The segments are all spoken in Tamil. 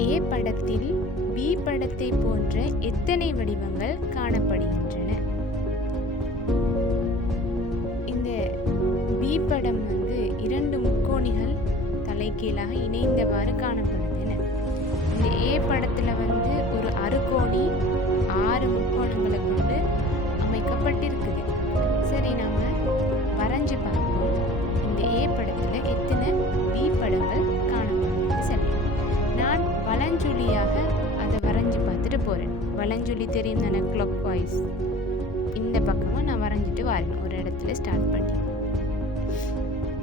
ஏ படத்தில் பி படத்தை போன்ற எத்தனை வடிவங்கள் காணப்படுகின்றன? இந்த பி படம் இரண்டு முக்கோணிகள் தலைகீழாக இணைந்தவாறு காணப்படுது. இந்த ஏ படத்துல ஒரு அறுகோணி 6 முக்கோணங்களை கொண்டு அமைக்கப்பட்டிருக்குது. சரி, நம்ம வரைஞ்சு பார்ப்போம். இந்த ஏ படத்துல எத்தனை பி படங்கள் காணப்படுது? சரி, நான் வலஞ்சுழியாக அதை வரைஞ்சு பார்த்துட்டு போறேன். வலஞ்சுழி தெரியும் தானே, கிளாக் வாய்ஸ். இந்த பக்கமாக நான் வரைஞ்சிட்டு வரேன். ஒரு இடத்துல ஸ்டார்ட் பண்ணி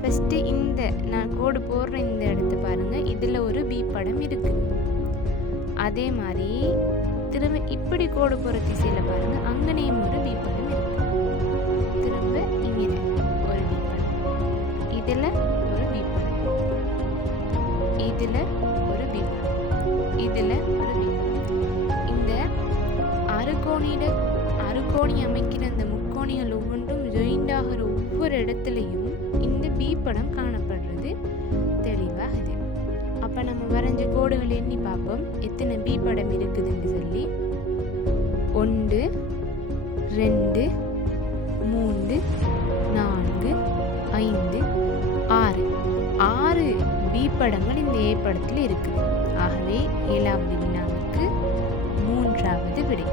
ஃபஸ்ட்டு இந்த நான் கோடு போடுற இந்த இடத்த பாருங்க. இதில் ஒரு பி படம் இருக்குது. அதே மாதிரி திரும்ப இப்படி கோடு போகிற திசையில் பாருங்க, அங்கனையும் ஒரு பி படம் இருக்கு. திரும்ப இங்கே ஒரு பி படம், இதில் ஒரு பி படம், இதில் ஒரு பி படம், இதில் ஒரு பி படம். இந்த அறுகோணி அமைக்கிற அந்த முக்கோணிகள் ஒவ்வொன்றும் ஜாயிண்ட் ஆகிற ஒவ்வொரு இடத்துலையும் இந்த பி படம் காணப்படுறது தெளிவாகுது. அப்போ நம்ம வரைஞ்ச கோடுகள் எண்ணி பார்ப்போம் எத்தனை பி படம் இருக்குதுன்னு சொல்லி. 1 2 3 4 5 6 6 பி படங்கள் இந்த ஏ படத்தில் இருக்குது. ஆகவே 7வது வினாவுக்கு 3வது விடை.